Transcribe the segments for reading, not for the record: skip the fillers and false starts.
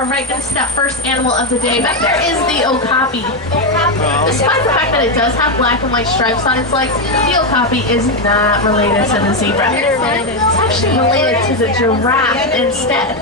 our right, gonna see that first animal of the day. Back there is the okapi. Despite the fact that it does have black and white stripes on its legs, the okapi is not related to the zebra. It's actually related to the giraffe instead.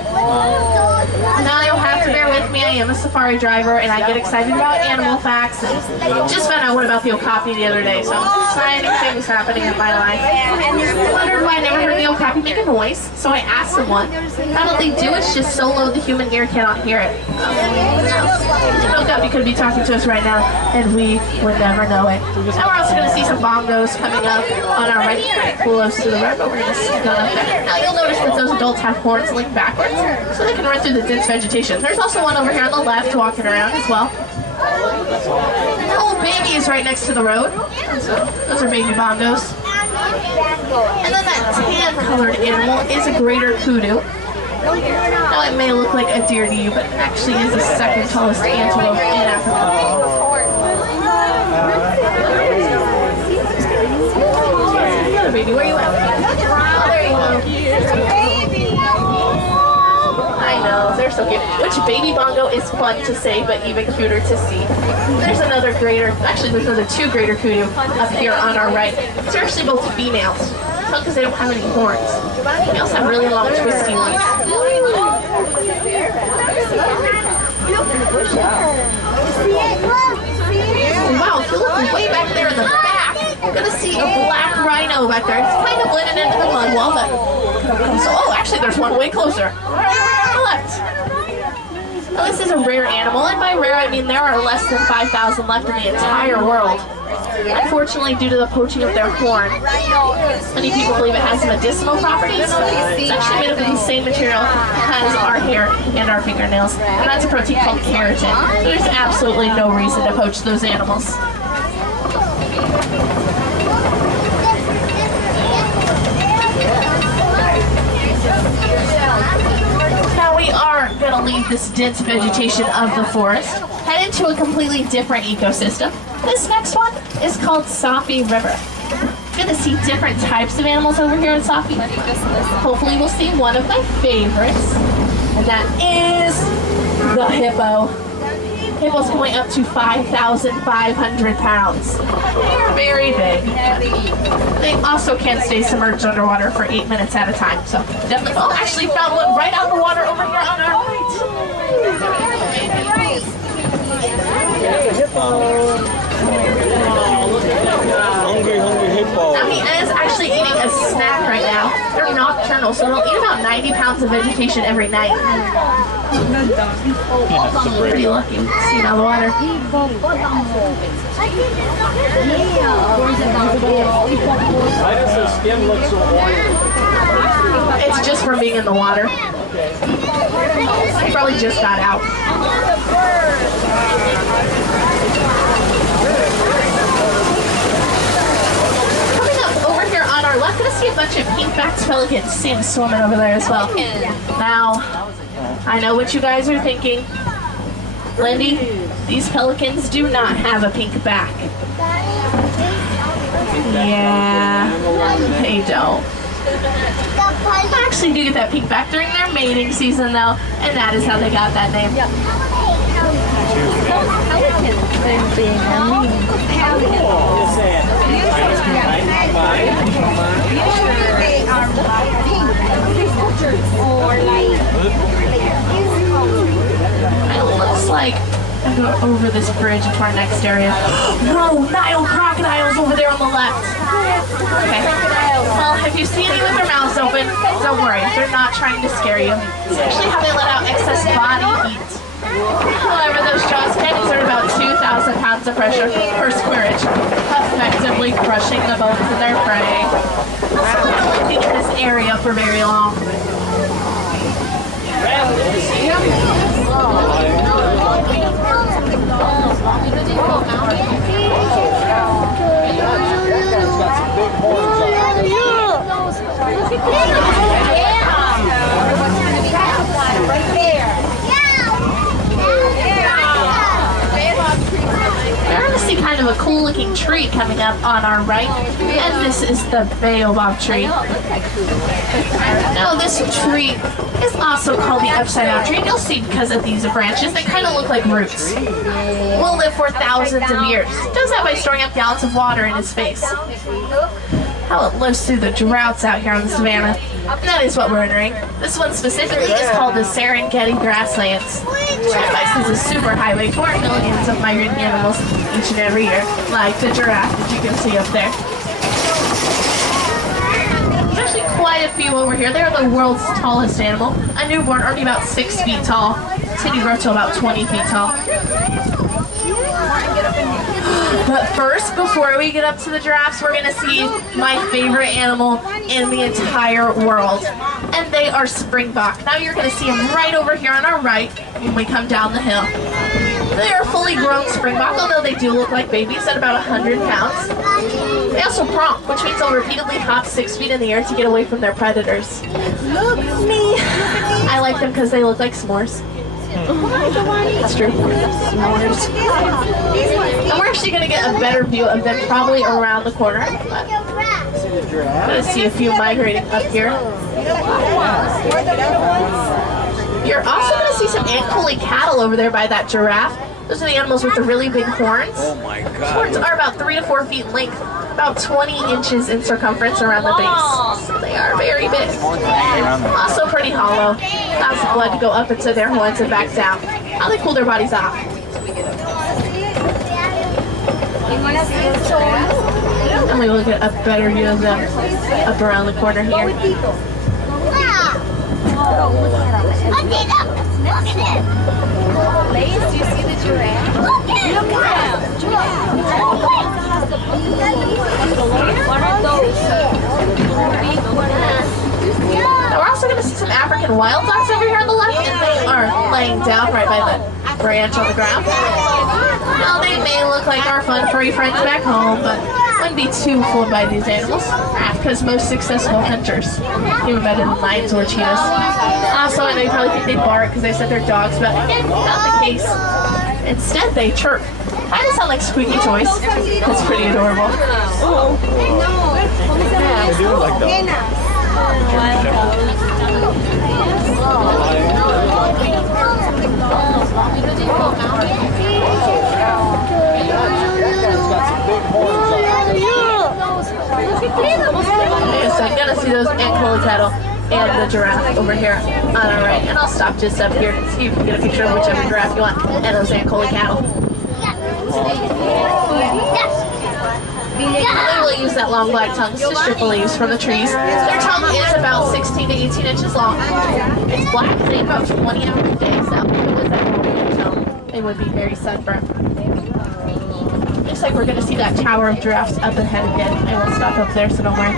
Now you'll have to bear with me. I am a safari driver and I get excited about animal facts. And just found out what about the okapi the other day, so exciting things happening in my life. I wondered why I never heard the okapi make a noise, so I asked someone. How they do it's just so low the human ear cannot hear it. The okapi could be talking to us right now and we would never know it. Now we're also going to see some bongos coming up on our right, close to the road, but we're going to stick on up there. Now you'll notice that those adults have horns linked backwards so they can run through the dense vegetation. There's also one over here on the left walking around as well. The old baby is right next to the road. So those are baby bongos. And then that tan-colored animal is a greater kudu. Now it may look like a deer to you, but it actually is the second tallest antelope in Africa. Another baby, where are you at? Oh, there you go. I know, they're so cute. Which baby bongo is fun to say, but even cuter to see. There's another greater, actually there's another two greater kudu up here on our right. These are actually both females, because they don't have any horns. Females have really long twisty ones. Wow, if you look way back there in the back, you're going to see a black rhino back there. It's kind of blended into the mud wall, but oh, actually there's one way closer. Left. Now, this is a rare animal, and by rare I mean there are less than 5,000 left in the entire world. Unfortunately, due to the poaching of their horn, many people believe it has medicinal properties. It's actually made up of the same material as our hair and our fingernails, and that's a protein called keratin. So there's absolutely no reason to poach those animals. Now we are going to leave this dense vegetation of the forest, head into a completely different ecosystem. This next one is called Safi River. You're going to see different types of animals over here in Safi. Hopefully we'll see one of my favorites, and that is the hippo. Hippos can weigh up to 5,500 pounds. They are very big. They also can stay submerged underwater for 8 minutes at a time. So definitely, oh, actually found one right out of the water over here on our right. Hungry hippo. Now he is actually eating a snack right now. They're nocturnal, so they'll eat about 90 pounds of vegetation every night. Pretty lucky to see it out of the water. Why does the skin look so oily? It's just from being in the water. He probably just got out. Coming up over here on our left, gonna see a bunch of pink-backed pelicans swimming over there as well. Now, I know what you guys are thinking. Lindy, these pelicans do not have a pink back. Yeah, they don't. They actually do get that pink back during their mating season though, and that is how they got that name. It looks like I go over this bridge into our next area. Whoa, Nile crocodiles over there on the left. Okay. Well, if you see any with their mouths open, don't worry. They're not trying to scare you. It's actually how they let out excess body heat. However, those jaws can exert about 2,000 pounds of pressure per square inch, effectively crushing the bones of their prey. So they're not living in this area for very long. We're going to see kind of a cool looking tree coming up on our right, and this is the baobab tree. Now this tree is also called the upside down tree, and you'll see because of these branches, they kind of look like roots. Will live for thousands of years. It does that by storing up gallons of water in its face. How it lives through the droughts out here on the savannah. That is what we're entering. This one specifically is called the Serengeti grasslands. This is a super highway for millions of migrating animals each and every year, like the giraffe that you can see up there. There's actually quite a few over here. They're the world's tallest animal. A newborn only about 6 feet tall. Titty grow to about 20 feet tall. But first, before we get up to the giraffes, we're gonna see my favorite animal in the entire world. And they are springbok. Now you're gonna see them right over here on our right when we come down the hill. They are fully grown springbok, although they do look like babies at about 100 pounds. They also prompt, which means they'll repeatedly hop 6 feet in the air to get away from their predators. Look at me. I like them because they look like s'mores. That's true. S'mores. And we're actually going to get a better view of them probably around the corner. I'm going to see a few migrating up here. You're also going to see some Ankole cattle over there by that giraffe. Those are the animals with the really big horns. Oh my God. Those horns are about 3 to 4 feet in length, about 20 inches in circumference around the base. So they are very big. Also pretty hollow. Allows the blood to go up into their horns and back down. How they cool their bodies off. And we will get a better view of them up around the corner here. Look at him! Look at him! Lace, do you see the giraffe? Look at him! What are those? Now we're also going to see some African wild dogs over here on the left, and they are laying down right by the branch on the ground. Now they may look like our fun furry friends back home, but wouldn't be too fooled by these animals, because most successful hunters even better than lions or cheetahs. Also, I know you probably think they bark because they said they're dogs, but again, not the case. Instead, they chirp. Kind of sound like squeaky toys. That's pretty adorable. They do like that. Okay, so I'm gonna see those Ankole cattle and the giraffe over here on our right, and I'll stop just up here and see if you can get a picture of whichever giraffe you want and those Ankole cattle. They will use that long black tongue to strip the leaves from the trees. Their tongue is about 16 to 18 inches long. It's black. They eat about 20 hours a day, so if it was that long in their tongue, they would be very sunburned. Looks like we're going to see that tower of giraffes up ahead again. I won't stop up there, so don't worry.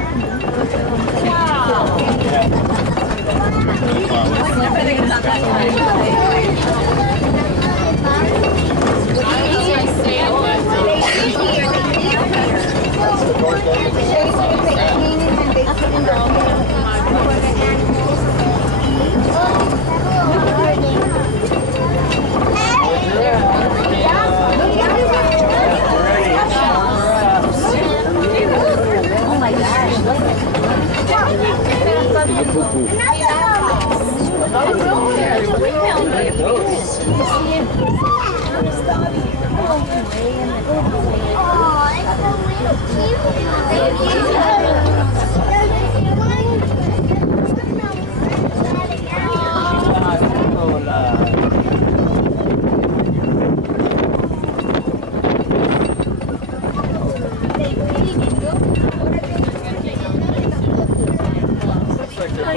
Oh my gosh, look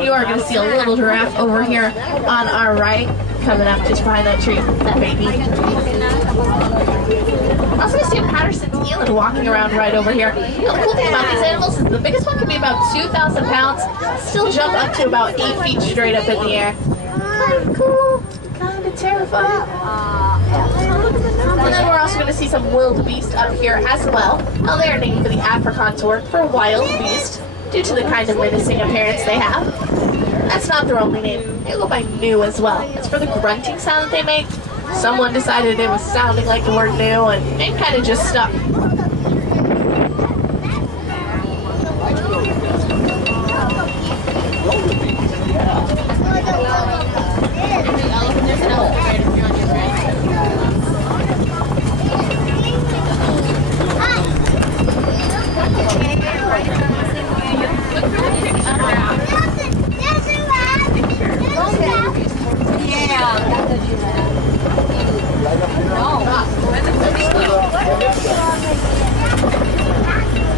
You are going to see a little giraffe over here on our right, coming up just behind that tree, that baby. I'm also going to see a Patterson's eland walking around right over here. The cool thing about these animals is the biggest one can be about 2,000 pounds, still jump up to about 8 feet straight up in the air. Kind of cool, kind of terrifying. And then we're also going to see some wildebeest up here as well. Now they are named for the Afrikaans word for wild beast, due to the kind of menacing appearance they have. That's not their only name. They go by new as well. It's for the grunting sound that they make. someone decided it was sounding like the word new, and it kind of just stuck.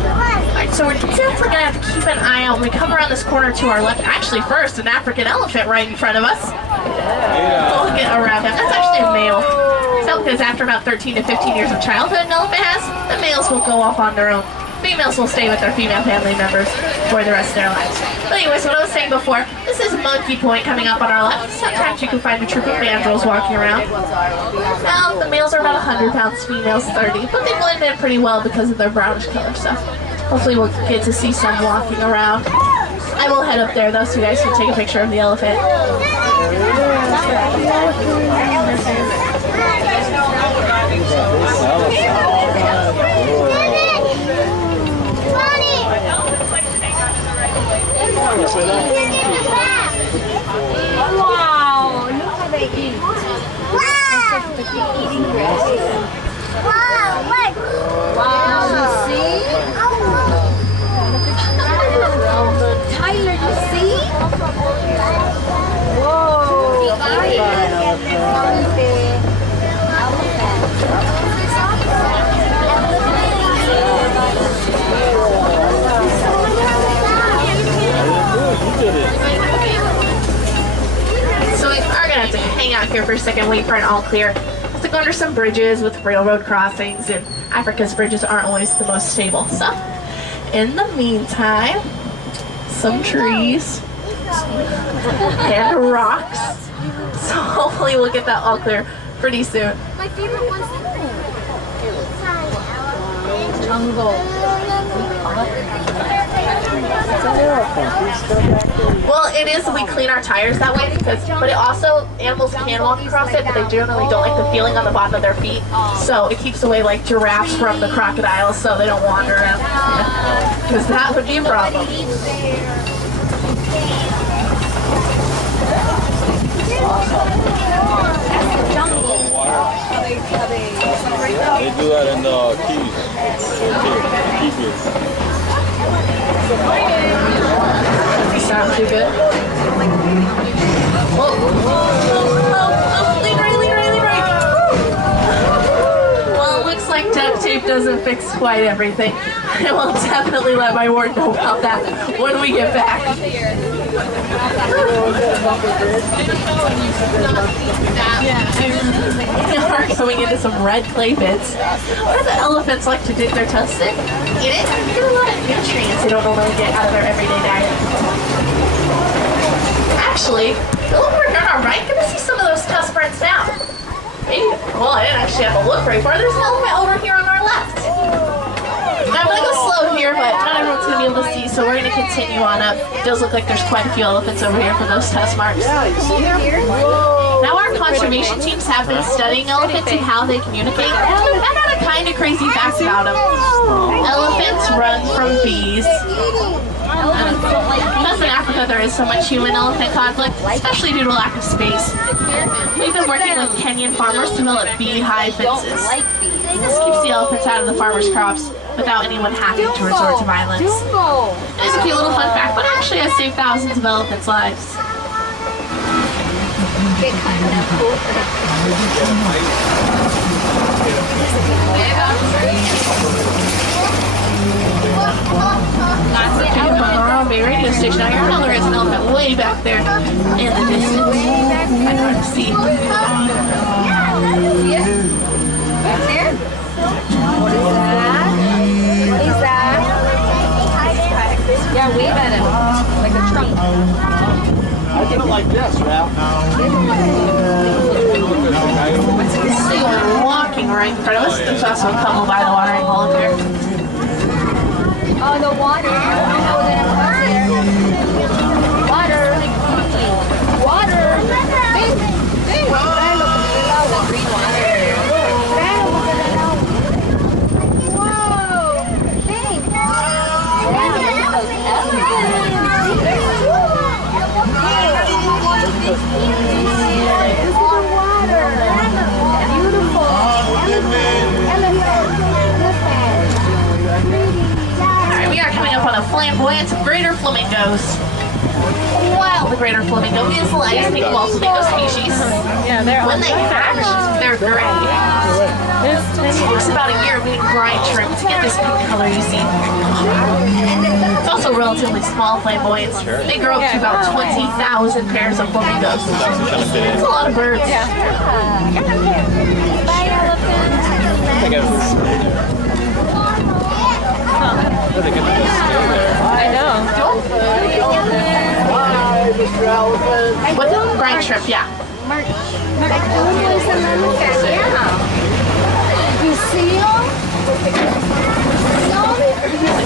Alright, so we're definitely gonna have to keep an eye out when we come around this corner to our left. Actually, first, an African elephant right in front of us. We'll get around him. That's actually a male. So, because after about 13 to 15 years of childhood an elephant has, the males will go off on their own. Females will stay with their female family members for the rest of their lives. But anyways, what I was saying before, this is Monkey Point coming up on our left. Sometimes you can find a troop of mandrills walking around. Now, the males are about 100 pounds, females 30, but they blend in pretty well because of their brownish color stuff. Hopefully we'll get to see some walking around. I will head up there though so you guys can take a picture of the elephant. Wow, look how they eat. Wow. Eating grass. Wow, look. Wow, you see? Tyler, you see? Whoa. So we are gonna have to hang out here for a second, wait for an all clear. Have to go under some bridges with railroad crossings, and Africa's bridges aren't always the most stable. So, in the meantime, some trees and rocks. So hopefully we'll get that all clear pretty soon. My favorite one's jungle. Well, it is. We clean our tires that way but it also, animals can walk across it, but they generally don't like the feeling on the bottom of their feet. So it keeps away like giraffes from the crocodiles, so they don't wander around. Because that would be a problem. They do that in the Keys. Doesn't sound too good. Oh, lean right. Well, it looks like duct tape doesn't fix quite everything. I will definitely let my ward know about that when we get back. We are going into some red clay pits. Where the elephants like to dip their tusks in. Get it? You get a lot of nutrients they don't normally get out of their everyday diet. Actually, over here on our right, I'm gonna see some of those tusk prints now. Maybe, well, I didn't actually have to look very far. There's an elephant over here on our left. Now, I'm gonna go slow here, but not everyone's gonna be able to see, so we're gonna continue on up. It does look like there's quite a few elephants over here from those tusk marks. Yeah, you see him? Now our conservation teams have been studying elephants and how they communicate. And we found out a kind of crazy fact about them. Elephants run from bees. Because in Africa there is so much human-elephant conflict, especially due to lack of space. We've been working with Kenyan farmers to develop beehive fences. This keeps the elephants out of the farmers' crops without anyone having to resort to violence. It is a cute little fun fact, but actually has saved thousands of elephants' lives. Lots of people on the Rombay radio station. I heard there is an elephant way back there in the distance. I can't see. Back there? What is that? What is that? Yeah, wave at him. Like a trunk. I get it like this, Ralph. So we're walking right in front of us. There's also a couple by the watering hole up here. Oh, the water. Oh, then water. Water. Water. Big. Big. Alright, we are coming up on a flamboyant greater flamingos. While the greater flamingo is the lightest pink Walt flamingo species, when they hatch, they're gray. It takes about a year of being brine shrimp to get this pink color you see. It's also relatively small flamboyants. They grow up to about 20,000 pairs of flamingos. It's a lot of birds. I know. With the brine shrimp, yeah.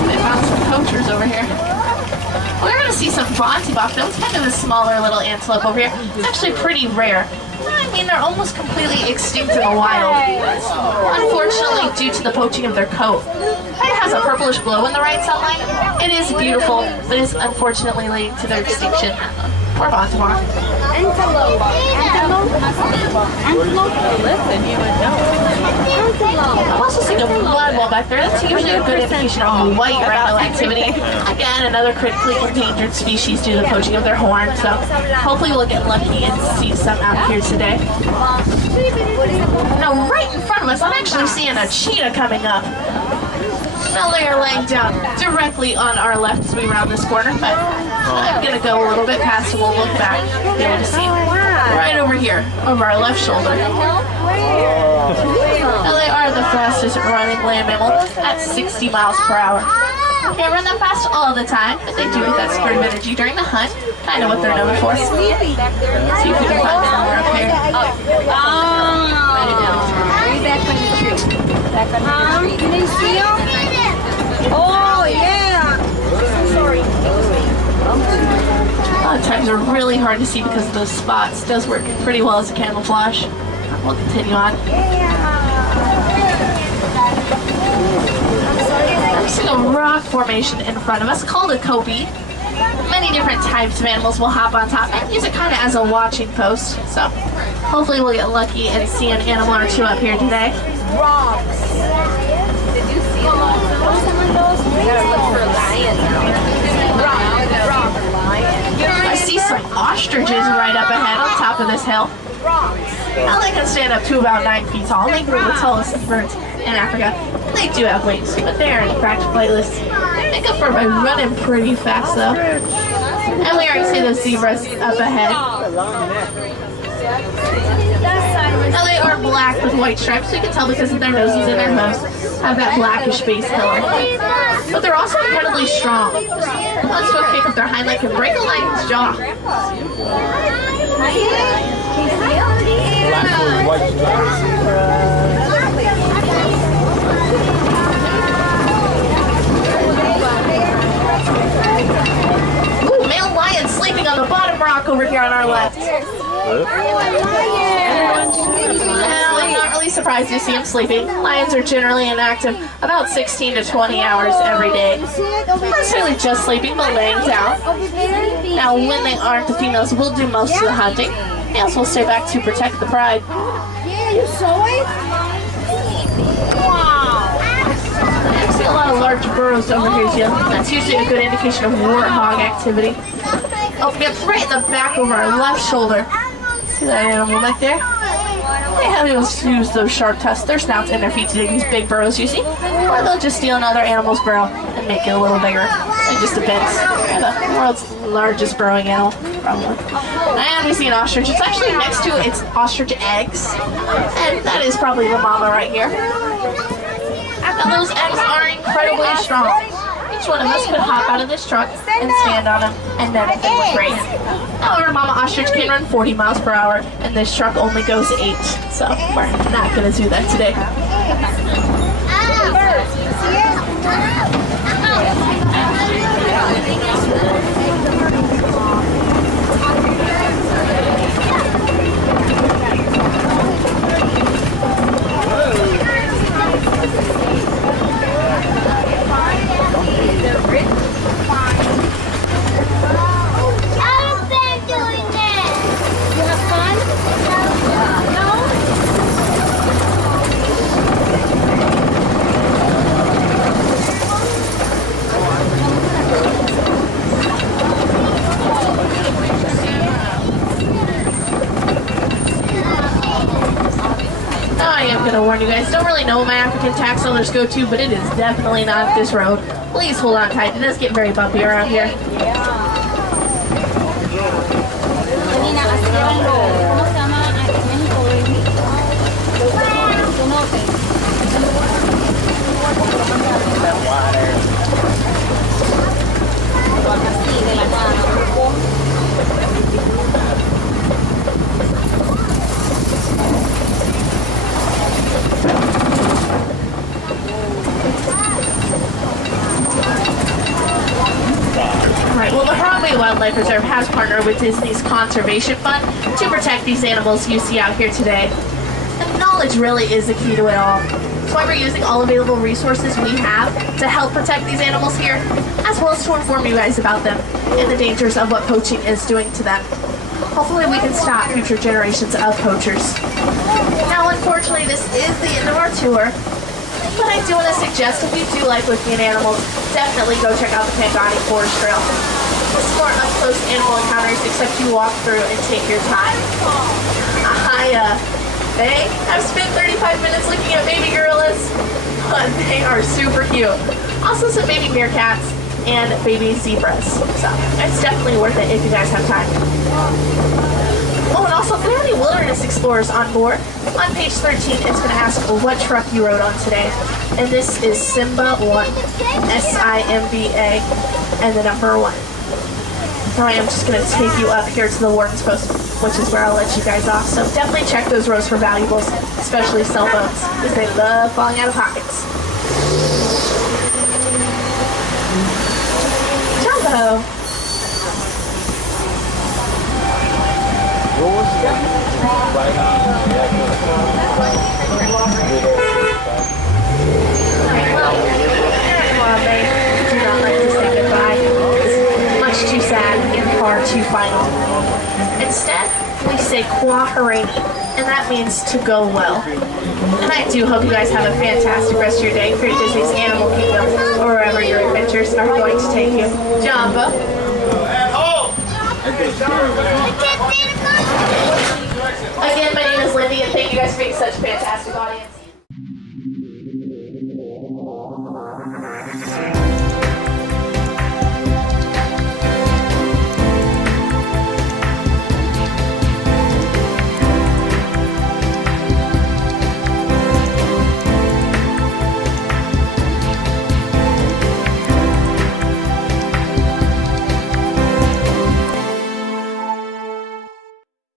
They found some poachers over here. We're going to see some bronzy buck. That was kind of a smaller little antelope over here. It's actually pretty rare. I mean, they're almost completely extinct in the wild. Unfortunately, due to the poaching of their coat. It has a purplish glow in the right sunlight. It is beautiful, but is unfortunately leading to their extinction. Poor Baltimore. Antelope. Listen, you would know. I'm also seeing a blood wall back there. That's usually a good indication of white rhino activity. Again, another critically endangered species due to the poaching of their horn. So hopefully we'll get lucky and see some out here today. Now, right in front of us, I'm actually seeing a cheetah coming up. Now they are laying down directly on our left as we round this corner, but I'm going to go a little bit past and we'll look back and be able to see right over here, over our left shoulder. Now they are the fastest running land mammal at 60 miles per hour. Can't run that fast all the time, but they do get that spurt of energy during the hunt, kind of what they're known for. Let's see if we can find somewhere up here. Back on the tree. Back on the tree. Can you see him? Oh, yeah. Sorry. A lot of times they're really hard to see because of those spots. It does work pretty well as a camouflage. We'll continue on. I'm seeing a rock formation in front of us called a copy. Many different types of animals will hop on top and use it kind of as a watching post. So hopefully we'll get lucky and see an animal or two up here today. Rocks. Did you see a lot of those? We gotta look for lions. I see some ostriches right up ahead on top of this hill. Now they can stand up to about 9 feet tall. They can be the tallest birds in Africa. They do have wings, but they are in fact flightless. They make up for by running pretty fast though. And we already see the zebras up ahead. Now they are black with white stripes, so you can tell because of their noses and their hooves have that blackish base color. But they're also incredibly strong. Let's go kick up their hind leg and break a lion's jaw. Black with white stripes. Ooh, male lion sleeping on the bottom rock over here on our left. Now, I'm not really surprised to see him sleeping. Lions are generally inactive about 16 to 20 hours every day. Not necessarily just sleeping, but laying down. Now, when they aren't, the females will do most of the hunting. Males will stay back to protect the pride. Yeah, you saw it? Wow. I see a lot of large burrows over here, Jill. That's usually a good indication of warthog activity. Oh, yep, right in the back of our left shoulder. See that animal back there? They have to use those sharp tusks, their snouts, and their feet to dig these big burrows, you see? Or they'll just steal another animal's burrow and make it a little bigger. It just depends. They're the world's largest burrowing animal, probably. And we see an ostrich. It's actually next to its ostrich eggs. And that is probably the mama right here. Now those eggs are incredibly strong. Each one of us could hop out of this truck and stand on them, and then it would break. However, Mama Ostrich can run 40 miles per hour, and this truck only goes 8. So we're not going to do that today. gonna warn you guys, don't really know what my African tax dollars go to, but it is definitely not this road. Please hold on tight. It does get very bumpy around here. Alright, well, the Broadway Wildlife Reserve has partnered with Disney's Conservation Fund to protect these animals you see out here today. And knowledge really is the key to it all. That's why we're using all available resources we have to help protect these animals here, as well as to inform you guys about them and the dangers of what poaching is doing to them. Hopefully we can stop future generations of poachers. Now, unfortunately, this is the end of our tour. But I do want to suggest, if you do like looking at animals, definitely go check out the Pangani Forest Trail. It's more up-close animal encounters, except you walk through and take your time. I've spent 35 minutes looking at baby gorillas, but they are super cute. Also some baby meerkats and baby zebras. So it's definitely worth it if you guys have time. Oh, and also, if there are any wilderness explorers on board, on page 13, it's going to ask what truck you rode on today. And this is Simba 1, S-I-M-B-A, and the number 1. Now I am just going to take you up here to the warden's post, which is where I'll let you guys off. So definitely check those rows for valuables, especially cell phones, because they love falling out of pockets. Jumbo! They do not like to say goodbye. It's much too sad and far too final. Instead, we say Kwaharani, and that means to go well. And I do hope you guys have a fantastic rest of your day here at Disney's Animal Kingdom, or wherever your adventures are going to take you. Jumbo. Again, my name is Lindy, and thank you guys for being such a fantastic audience.